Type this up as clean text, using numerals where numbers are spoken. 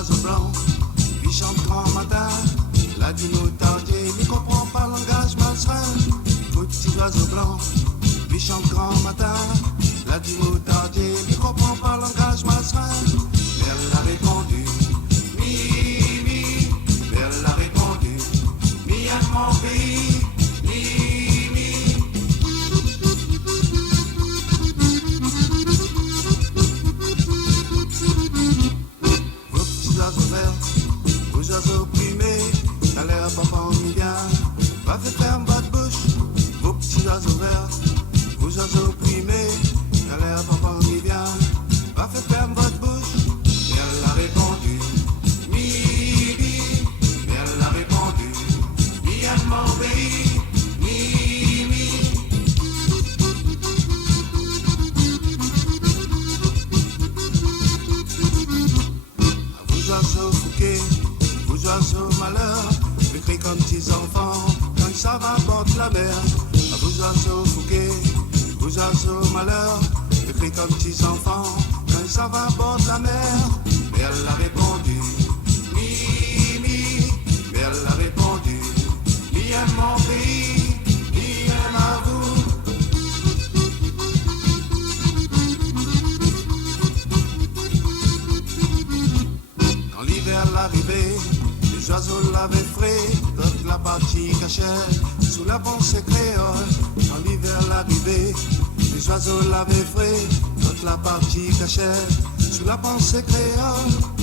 oiseaux blancs, qui chantent grand matin. La dune au tardier ne comprend pas le langage malsain. Petits oiseaux blancs, qui chantent grand matin. La dune au tardier ne comprend pas le langage malsain. Mais elle a répondu, mi, mi. Mais elle a répondu, mi à mon pays, mi, mi. Vos petits oiseaux verts, vos oiseaux primés, t'as l'air papa mi bien. Va faire votre bouche, vos petits oiseaux verts, vos oiseaux primés, t'as l'air papa mi bien. Va faire votre bouche, et elle a répondu, mi, mi. Mais elle a répondu, mi à mon pays, mi, mi. Vous oiseaux fouqués, vous oiseaux malheurs, vous criez comme petits enfants quand ils savent à bord de la mer. Vous oiseaux fouqués, vous oiseaux malheurs, vous criez comme petits enfants quand ils savent à bord de la mer. Mais elle a répondu, mi, mi. Mais elle a répondu, mi à mon pays, mi à vous. Quand l'hiver l'arrivait, les oiseaux l'avaient frais, toute la partie cachée sous la pensée créole. Quand l'hiver l'arrivait, les oiseaux l'avaient frais, toute la partie cachée sous la pensée créole.